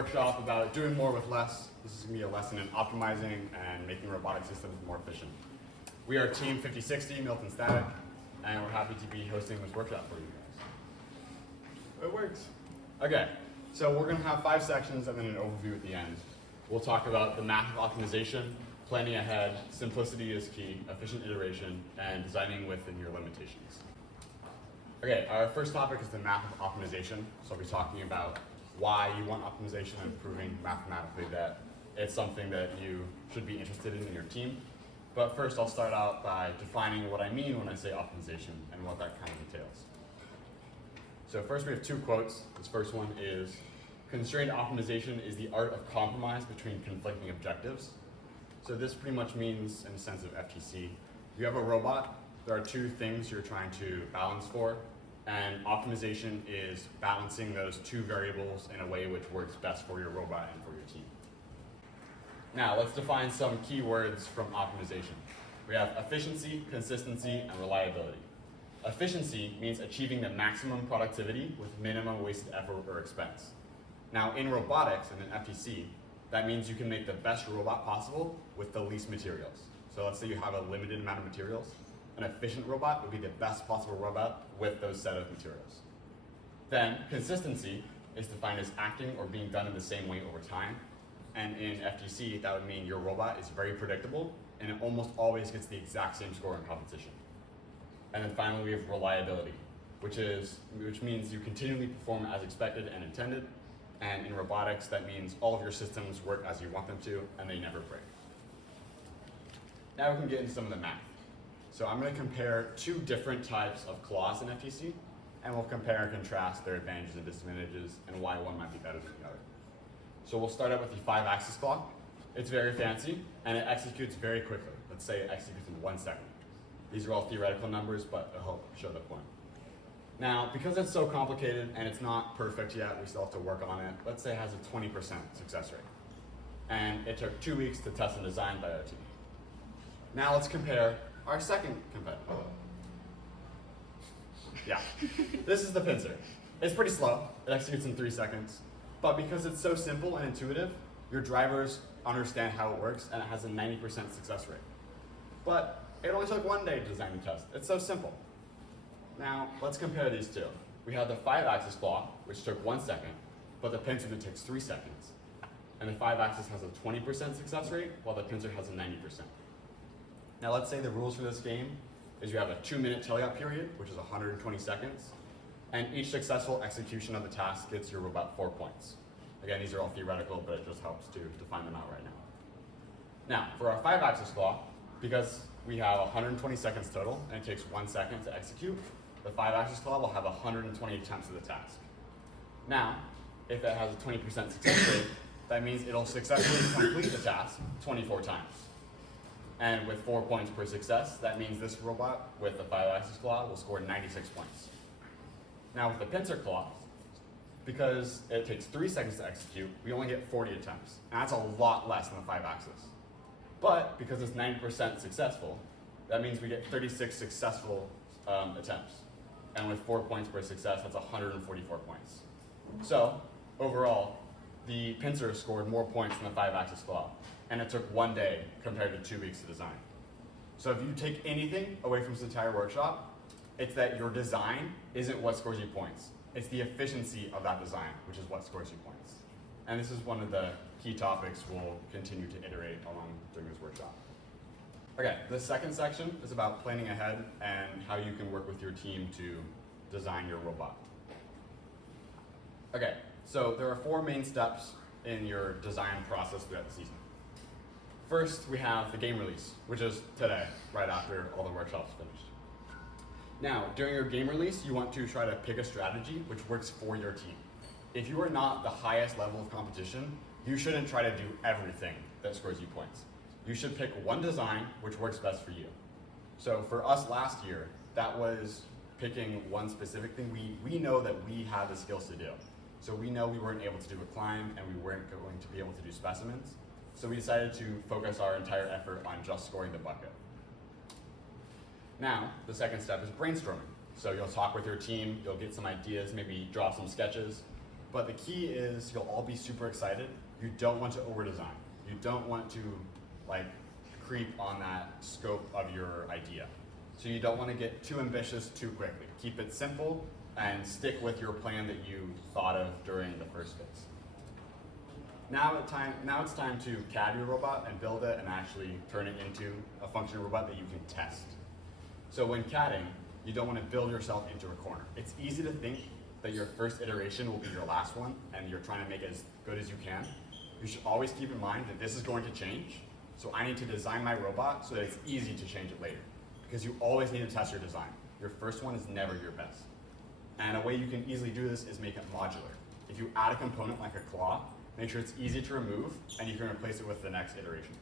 workshop about doing more with less. This is going to be a lesson in optimizing and making robotic systems more efficient. We are Team 5060, Milton Static, and we're happy to be hosting this workshop for you guys. It works. Okay, so we're going to have 5 sections and then an overview at the end. We'll talk about the math of optimization, planning ahead, simplicity is key, efficient iteration, and designing within your limitations. Okay, our first topic is the math of optimization. So I'll be talking about why you want optimization and proving mathematically that it's something that you should be interested in your team. But first I'll start out by defining what I mean when I say optimization and what that kind of entails. So first we have 2 quotes. This first one is, constrained optimization is the art of compromise between conflicting objectives. So this pretty much means, in the sense of FTC, you have a robot, there are 2 things you're trying to balance for, and optimization is balancing those 2 variables in a way which works best for your robot and for your team. Now let's define some key words from optimization. We have efficiency, consistency, and reliability. Efficiency means achieving the maximum productivity with minimum wasted effort or expense. Now in robotics and in FTC, that means you can make the best robot possible with the least materials. So let's say you have a limited amount of materials. An efficient robot would be the best possible robot with those set of materials. Then consistency is defined as acting or being done in the same way over time. And in FTC, that would mean your robot is very predictable and it almost always gets the exact same score in competition. And then finally, we have reliability, which means you continually perform as expected and intended. And in robotics, that means all of your systems work as you want them to, and they never break. Now we can get into some of the math. So I'm going to compare 2 different types of claws in FTC, and we'll compare and contrast their advantages and disadvantages and why one might be better than the other. So we'll start out with the 5-axis claw. It's very fancy, and it executes very quickly. Let's say it executes in 1 second. These are all theoretical numbers, but it'll help show the point. Now, because it's so complicated and it's not perfect yet, we still have to work on it. Let's say it has a 20% success rate. And it took 2 weeks to test and design by our team. Now let's compare our second competitor. Yeah, this is the pincer. It's pretty slow. It executes in 3 seconds. But because it's so simple and intuitive, your drivers understand how it works, and it has a 90% success rate. But it only took 1 day to design and test. It's so simple. Now, let's compare these 2. We have the 5-axis claw, which took 1 second, but the pincer that takes 3 seconds. And the 5-axis has a 20% success rate, while the pincer has a 90%. Now let's say the rules for this game is you have a 2-minute teleop period, which is 120 seconds, and each successful execution of the task gets your robot 4 points. Again, these are all theoretical, but it just helps to define them out right now. Now, for our 5-axis claw, because we have 120 seconds total, and it takes 1 second to execute, the 5-axis claw will have 120 attempts of the task. Now, if it has a 20% success rate, that means it'll successfully complete the task 24 times. And with 4 points per success, that means this robot with the 5-axis claw will score 96 points. Now with the pincer claw, because it takes 3 seconds to execute, we only get 40 attempts. And that's a lot less than the 5-axis. But because it's 90% successful, that means we get 36 successful attempts. And with 4 points per success, that's 144 points. So overall, the pincer scored more points than the 5-axis claw. And it took 1 day compared to 2 weeks to design. So if you take anything away from this entire workshop, it's that your design isn't what scores you points. It's the efficiency of that design, which is what scores you points. And this is one of the key topics we'll continue to iterate along during this workshop. Okay, the second section is about planning ahead and how you can work with your team to design your robot. Okay, so there are 4 main steps in your design process throughout the season. First, we have the game release, which is today, right after all the workshops finished. Now, during your game release, you want to try to pick a strategy which works for your team. If you are not the highest level of competition, you shouldn't try to do everything that scores you points. You should pick one design which works best for you. So for us last year, that was picking one specific thing. We know that we had the skills to do. So we know we weren't able to do a climb and we weren't going to be able to do specimens. So we decided to focus our entire effort on just scoring the bucket. Now, the second step is brainstorming. So you'll talk with your team, you'll get some ideas, maybe draw some sketches, But the key is you'll all be super excited. You don't want to over-design. You don't want to like creep on that scope of your idea. So you don't want to get too ambitious too quickly. Keep it simple and stick with your plan that you thought of during the first phase. Now it's time to CAD your robot and build it and actually turn it into a functional robot that you can test. So when CADing, you don't want to build yourself into a corner. It's easy to think that your first iteration will be your last one and you're trying to make it as good as you can. You should always keep in mind that this is going to change. So I need to design my robot so that it's easy to change it later. Because you always need to test your design. Your first one is never your best. And a way you can easily do this is make it modular. If you add a component like a claw, make sure it's easy to remove and you can replace it with the next iteration.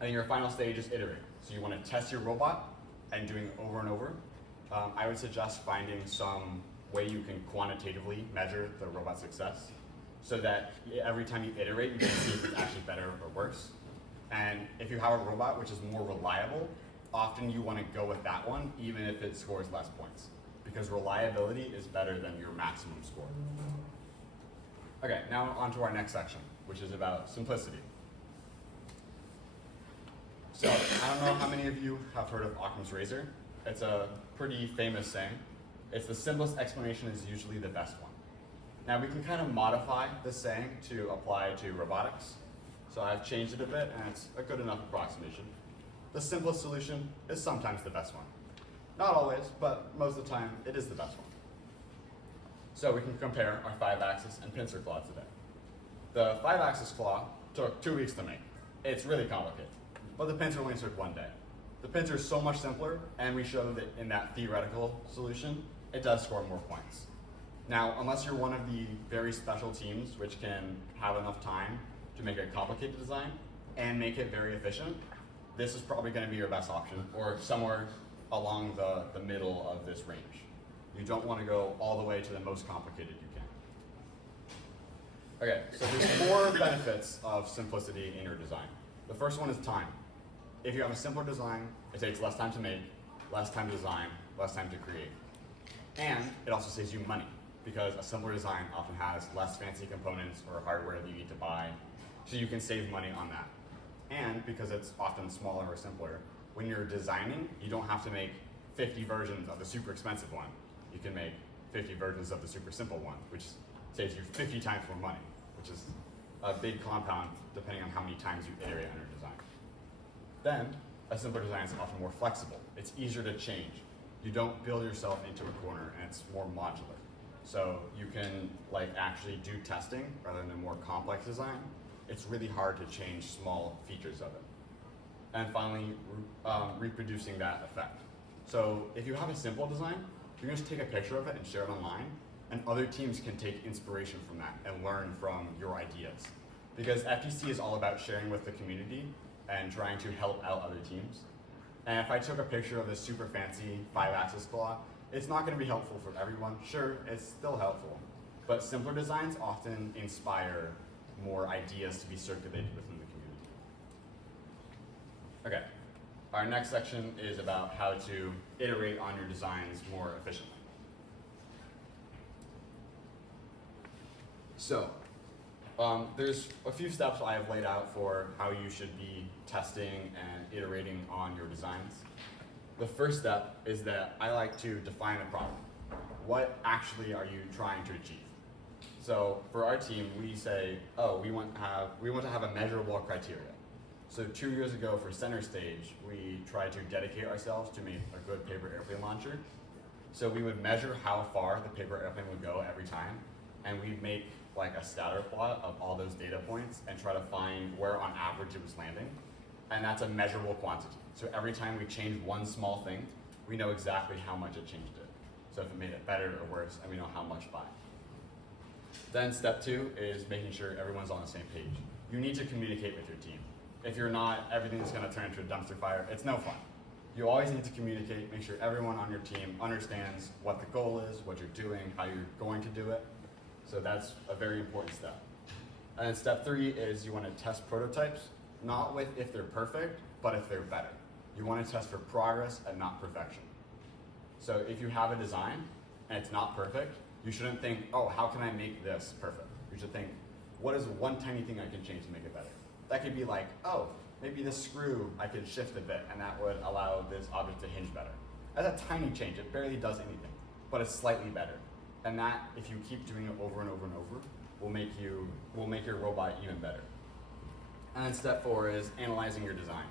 And then your final stage is iterate. So you want to test your robot and doing it over and over. I would suggest finding some way you can quantitatively measure the robot's success so that every time you iterate, you can see if it's actually better or worse. And if you have a robot which is more reliable, often you want to go with that one even if it scores less points, because reliability is better than your maximum score. Okay, now on to our next section, which is about simplicity. So, I don't know how many of you have heard of Occam's razor. It's a pretty famous saying. It's the simplest explanation is usually the best one. Now we can kind of modify this saying to apply to robotics. So I've changed it a bit and it's a good enough approximation. The simplest solution is sometimes the best one. Not always, but most of the time it is the best one. So we can compare our 5-axis and pincer claw today. The 5-axis claw took 2 weeks to make. It's really complicated, but the pincer only took 1 day. The pincer is so much simpler, and we showed that in that theoretical solution, it does score more points. Now, unless you're one of the very special teams which can have enough time to make a complicated design and make it very efficient, this is probably going to be your best option, or somewhere along the middle of this range. You don't want to go all the way to the most complicated you can. Okay, so there's 4 benefits of simplicity in your design. The first one is time. If you have a simpler design, it takes less time to make, less time to design, less time to create. And it also saves you money, because a simpler design often has less fancy components or hardware that you need to buy, so you can save money on that. And because it's often smaller or simpler, when you're designing, you don't have to make 50 versions of the super expensive one. You can make 50 versions of the super simple one, which saves you 50 times more money, which is a big compound depending on how many times you iterate on your design. Then, a simpler design is often more flexible. It's easier to change. You don't build yourself into a corner, and it's more modular. So you can actually do testing rather than a more complex design. It's really hard to change small features of it. And finally, reproducing that effect. So if you have a simple design, you can just take a picture of it and share it online, and other teams can take inspiration from that and learn from your ideas. Because FTC is all about sharing with the community and trying to help out other teams. And if I took a picture of this super fancy 5-axis claw, it's not going to be helpful for everyone. Sure, it's still helpful, but simpler designs often inspire more ideas to be circulated within the community. Okay, our next section is about how to iterate on your designs more efficiently. So, there's a few steps I have laid out for how you should be testing and iterating on your designs. The first step is that I like to define a problem. What actually are you trying to achieve? So for our team, we say, oh, we want to have a measurable criteria. So 2 years ago for Center Stage, we tried to dedicate ourselves to make a good paper airplane launcher. So we would measure how far the paper airplane would go every time, and we'd make a scatter plot of all those data points and try to find where on average it was landing. And that's a measurable quantity. So every time we change one small thing, we know exactly how much it changed it. So if it made it better or worse, and we know how much by. Then step 2 is making sure everyone's on the same page. You need to communicate with your team. If you're not, everything's going to turn into a dumpster fire. It's no fun. You always need to communicate, make sure everyone on your team understands what the goal is, what you're doing, how you're going to do it. So that's a very important step. And then step 3 is you want to test prototypes, not with if they're perfect, but if they're better. You want to test for progress and not perfection. So if you have a design and it's not perfect, You shouldn't think, oh, how can I make this perfect? You should think, what is one tiny thing I can change to make it better? That could be like, oh, maybe this screw I could shift a bit, and that would allow this object to hinge better. That's a tiny change. It barely does anything, but it's slightly better. And that, if you keep doing it over and over and over, will make your robot even better. And then step 4 is analyzing your design.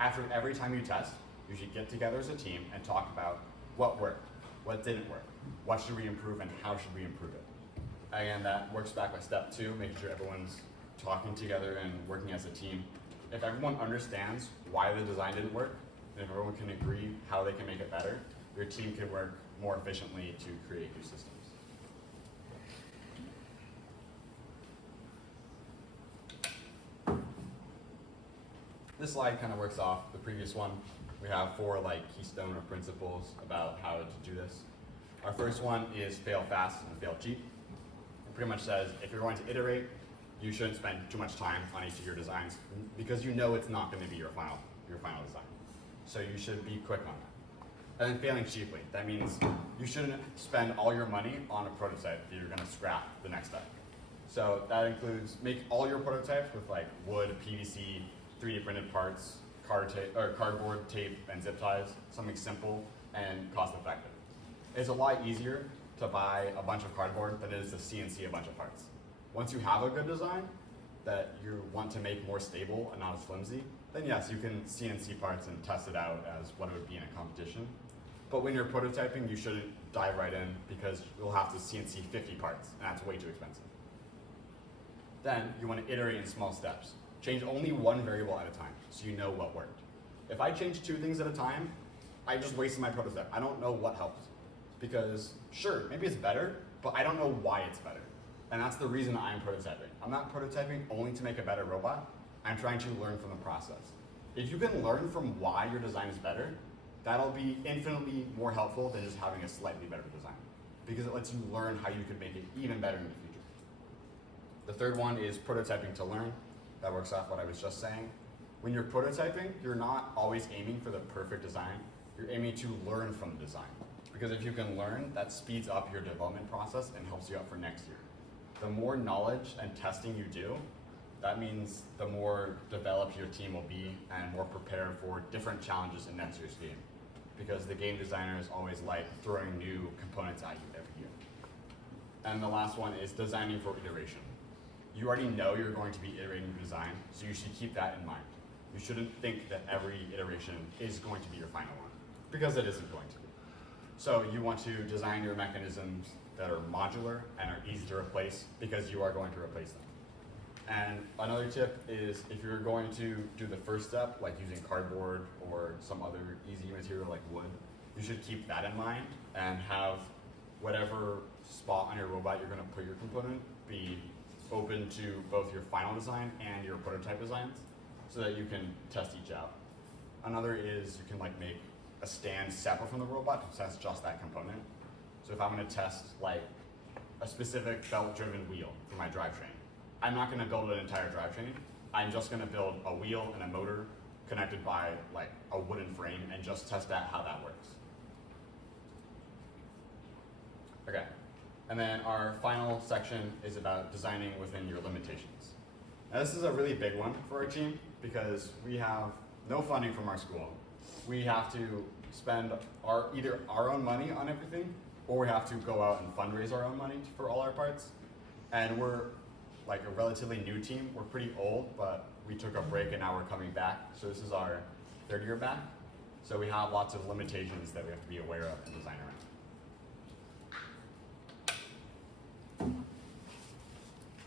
After every time you test, you should get together as a team and talk about what worked, what didn't work, what should we improve, and how should we improve it. Again, that works back with step 2, making sure everyone's talking together and working as a team. If everyone understands why the design didn't work, and if everyone can agree how they can make it better, your team can work more efficiently to create new systems. This slide kind of works off the previous one. We have 4 keystone or principles about how to do this. Our first one is fail fast and fail cheap. It pretty much says if you're going to iterate, you shouldn't spend too much time on each of your designs because you know it's not going to be your final design. So you should be quick on that. And then failing cheaply. That means you shouldn't spend all your money on a prototype that you're going to scrap the next day. So that includes make all your prototypes with wood, PVC, 3D printed parts, cardboard, tape, and zip ties, something simple and cost effective. It's a lot easier to buy a bunch of cardboard than it is to CNC a bunch of parts. Once you have a good design that you want to make more stable and not as flimsy, then yes, you can CNC parts and test it out as what it would be in a competition. But when you're prototyping, you shouldn't dive right in because you'll have to CNC 50 parts, and that's way too expensive. Then you want to iterate in small steps. Change only one variable at a time so you know what worked. If I change 2 things at a time, I just wasted my prototype. I don't know what helped. Because sure, maybe it's better, but I don't know why it's better. And that's the reason I'm prototyping. I'm not prototyping only to make a better robot. I'm trying to learn from the process. If you can learn from why your design is better, that'll be infinitely more helpful than just having a slightly better design. Because it lets you learn how you could make it even better in the future. The third one is prototyping to learn. That works off what I was just saying. When you're prototyping, you're not always aiming for the perfect design. You're aiming to learn from the design. Because if you can learn, that speeds up your development process and helps you out for next year. The more knowledge and testing you do, that means the more developed your team will be and more prepared for different challenges in next year's game. Because the game designers always like throwing new components at you every year. And the last one is designing for iteration. You already know you're going to be iterating your design, so you should keep that in mind. You shouldn't think that every iteration is going to be your final one, because it isn't going to be. So you want to design your mechanisms that are modular and are easy to replace because you are going to replace them. And another tip is if you're going to do the first step, like using cardboard or some other easy material like wood, you should keep that in mind and have whatever spot on your robot you're going to put your component be open to both your final design and your prototype designs so that you can test each out. Another is you can make a stand separate from the robot to test just that component. So if I'm going to test a specific belt-driven wheel for my drivetrain, I'm not going to build an entire drivetrain. I'm just going to build a wheel and a motor connected by a wooden frame and just test out how that works. Okay, and then our final section is about designing within your limitations. Now this is a really big one for our team because we have no funding from our school. We have to spend either our own money on everything, or we have to go out and fundraise our own money for all our parts. And we're a relatively new team. We're pretty old, but we took a break and now we're coming back. So this is our 3rd year back. So we have lots of limitations that we have to be aware of and design around.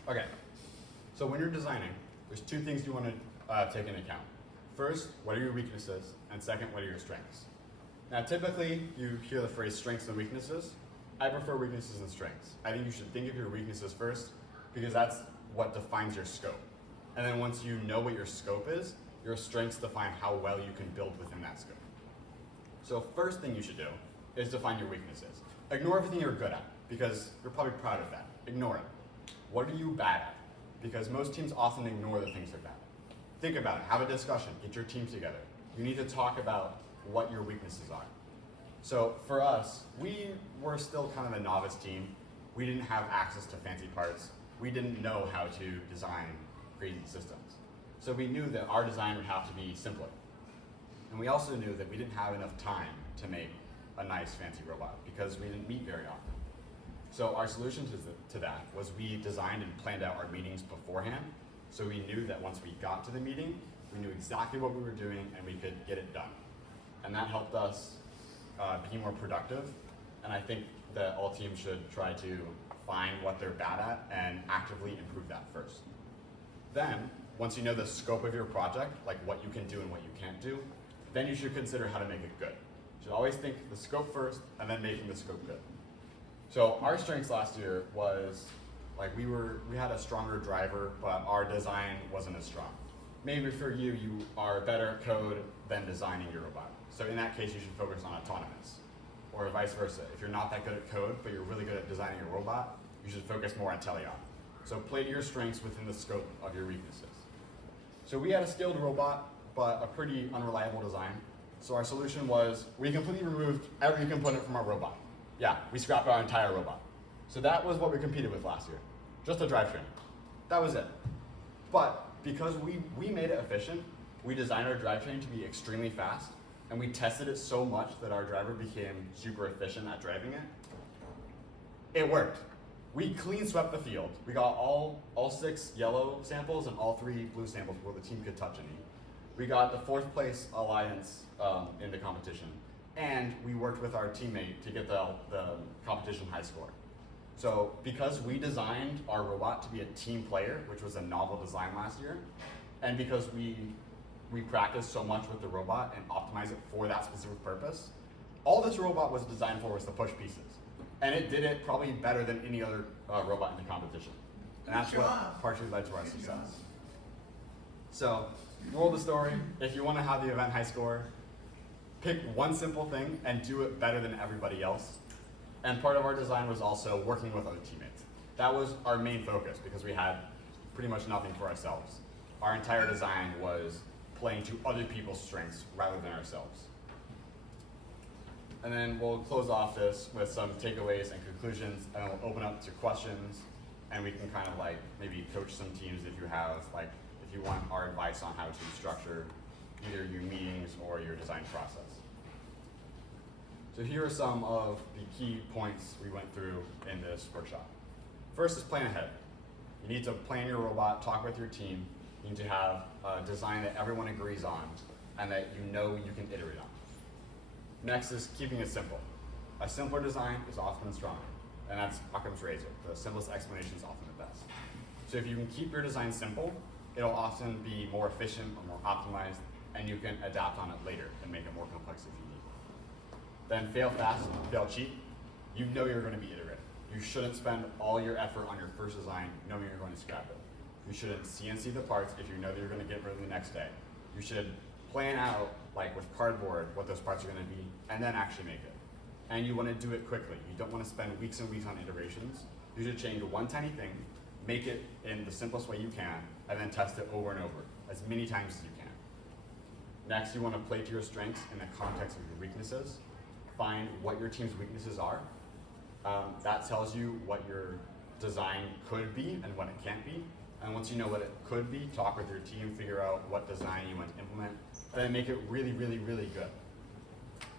Okay, so when you're designing, there's 2 things you want to take into account. First, what are your weaknesses? And second, what are your strengths? Now, typically, you hear the phrase strengths and weaknesses. I prefer weaknesses and strengths. I think you should think of your weaknesses first because that's what defines your scope. And then once you know what your scope is, your strengths define how well you can build within that scope. So first thing you should do is define your weaknesses. Ignore everything you're good at because you're probably proud of that. Ignore it. What are you bad at? Because most teams often ignore the things they're bad at. Think about it. Have a discussion. Get your team together. You need to talk about what your weaknesses are. So for us, we were still kind of a novice team, We didn't have access to fancy parts. We didn't know how to design crazy systems. So we knew that our design would have to be simpler. And we also knew that we didn't have enough time to make a nice fancy robot because we didn't meet very often. So our solution to that was we designed and planned out our meetings beforehand, so we knew that once we got to the meeting, we knew exactly what we were doing and we could get it done. And that helped us be more productive, and I think that all teams should try to find what they're bad at and actively improve that first. Then, once you know the scope of your project, like what you can do and what you can't do, then you should consider how to make it good. You should always think the scope first and then making the scope good. So our strengths last year was, like we had a stronger driver, but our design wasn't as strong. Maybe for you are better at code than designing your robot. So in that case, you should focus on autonomous, or vice versa. If you're not that good at code, but you're really good at designing your robot, you should focus more on teleop. So play to your strengths within the scope of your weaknesses. So we had a skilled robot, but a pretty unreliable design. So our solution was, we completely removed every component from our robot. Yeah, we scrapped our entire robot. So that was what we competed with last year. Just a drivetrain. That was it. But because we made it efficient, we designed our drivetrain to be extremely fast, and we tested it so much that our driver became super efficient at driving it. It worked. We clean swept the field. We got all 6 yellow samples and all 3 blue samples before the team could touch any. We got the 4th place alliance in the competition, and we worked with our teammate to get the competition high score. So because we designed our robot to be a team player, which was a novel design last year, and because we practiced so much with the robot and optimized it for that specific purpose, all this robot was designed for was to push pieces. And it did it probably better than any other robot in the competition. And that's what partially led to our success. So, moral of the story, if you want to have the event high score, pick one simple thing and do it better than everybody else. And part of our design was also working with other teammates. That was our main focus because we had pretty much nothing for ourselves. Our entire design was playing to other people's strengths rather than ourselves. And then we'll close off this with some takeaways and conclusions, and we'll open up to questions, and we can kind of like maybe coach some teams if you want our advice on how to structure either your meetings or your design process. So here are some of the key points we went through in this workshop. First is plan ahead. You need to plan your robot, talk with your team. You need to have a design that everyone agrees on and that you know you can iterate on. Next is keeping it simple. A simpler design is often stronger, and that's Occam's razor. The simplest explanation is often the best. So if you can keep your design simple, it'll often be more efficient or more optimized, and you can adapt on it later and make it more complex if you need. Then fail fast, fail cheap. You know you're going to be iterative. You shouldn't spend all your effort on your first design knowing you're going to scrap it. You shouldn't CNC the parts if you know that you're going to get rid of the next day. You should plan out, like with cardboard, what those parts are going to be, and then actually make it. And you want to do it quickly. You don't want to spend weeks and weeks on iterations. You should change one tiny thing, make it in the simplest way you can, and then test it over and over, as many times as you can. Next, you want to play to your strengths in the context of your weaknesses. Find what your team's weaknesses are. That tells you what your design could be and what it can't be. And once you know what it could be, talk with your team, figure out what design you want to implement, and then make it really, really, really good.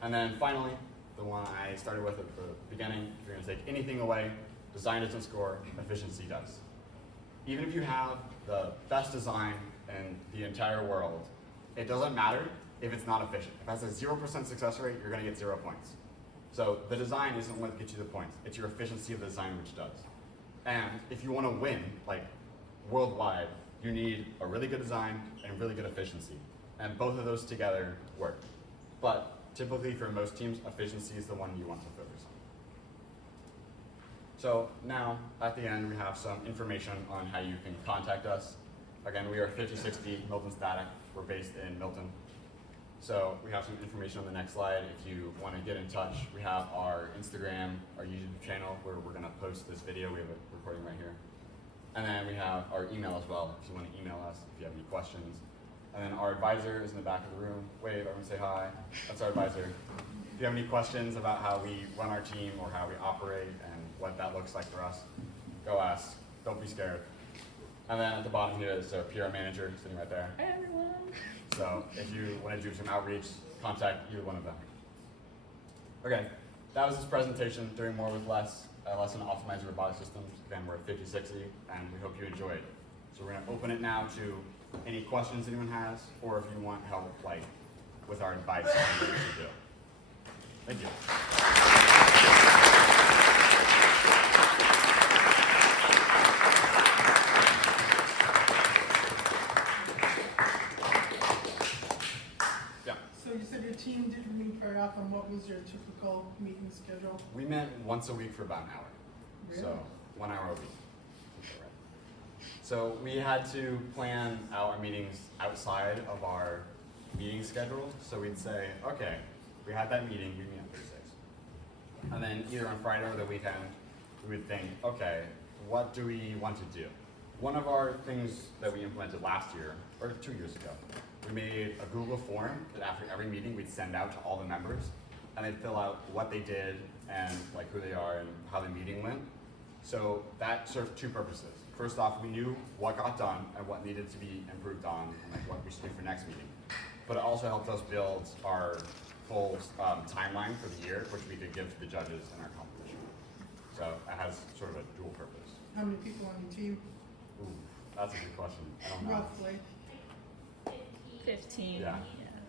And then finally, the one I started with at the beginning, if you're going to take anything away, design doesn't score, efficiency does. Even if you have the best design in the entire world, it doesn't matter if it's not efficient. If it has a 0% success rate, you're going to get 0 points. So the design isn't what gets you the points. It's your efficiency of the design which does. And if you want to win, like worldwide, you need a really good design and really good efficiency. And both of those together work. But typically for most teams, efficiency is the one you want to focus on. So now, at the end, we have some information on how you can contact us. Again, we are 5060 Milton Static. We're based in Milton. So we have some information on the next slide. If you want to get in touch, we have our Instagram, our YouTube channel, where we're going to post this video. We have a recording right here. And then we have our email as well, if you want to email us, if you have any questions. And then our advisor is in the back of the room. Wave, everyone say hi. That's our advisor. If you have any questions about how we run our team or how we operate and what that looks like for us, go ask. Don't be scared. And then at the bottom here is a PR manager sitting right there. Hi, everyone. So if you want to do some outreach, contact either one of them. Okay, that was this presentation, doing more with less, a lesson on optimizing robotic systems. Again, we're at 5060, and we hope you enjoyed. So we're going to open it now to any questions anyone has, or if you want help, like, with our advice on what you should do. Thank you. Team didn't meet very often. What was your typical meeting schedule? We met once a week for about an hour. Really? So 1 hour a week. So we had to plan our meetings outside of our meeting schedule. So we'd say, okay, we had that meeting, we meet on Thursdays. And then either on Friday or the weekend, we would think, okay, what do we want to do? One of our things that we implemented last year, or 2 years ago, we made a Google form that after every meeting we'd send out to all the members, and they'd fill out what they did and like who they are and how the meeting went. So that served two purposes. First off, we knew what got done and what needed to be improved on, and like what we should do for next meeting. But it also helped us build our full timeline for the year, which we could give to the judges in our competition. So it has sort of a dual purpose. How many people on your team? Ooh, that's a good question. I don't know. Roughly. 15. Yeah,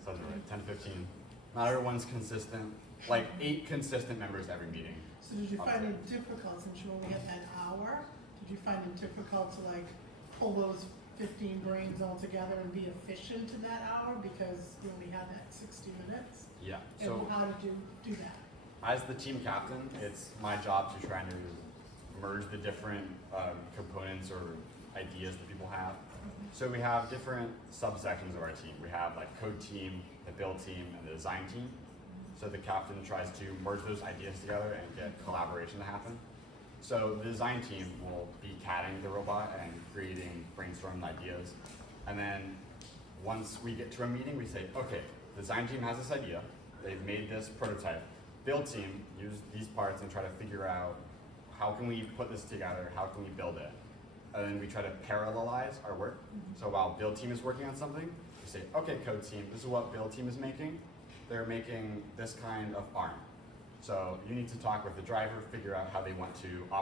sounds right. 10 to 15. Not everyone's consistent. Like 8 consistent members every meeting. So did you find it difficult, since you only had that hour, did you find it difficult to like pull those 15 brains all together and be efficient in that hour because you only had that 60 minutes? Yeah. And So how did you do that? as the team captain, it's my job to try to merge the different components or ideas that people have. So we have different subsections of our team. We have like code team, the build team, and the design team. So the captain tries to merge those ideas together and get collaboration to happen. So the design team will be CADing the robot and creating brainstorming ideas. And then once we get to a meeting, we say, okay, the design team has this idea. They've made this prototype. Build team use these parts and try to figure out how can we put this together, how can we build it. And then we try to parallelize our work. So while build team is working on something, we say, okay, code team, this is what build team is making. They're making this kind of arm. So you need to talk with the driver, figure out how they want to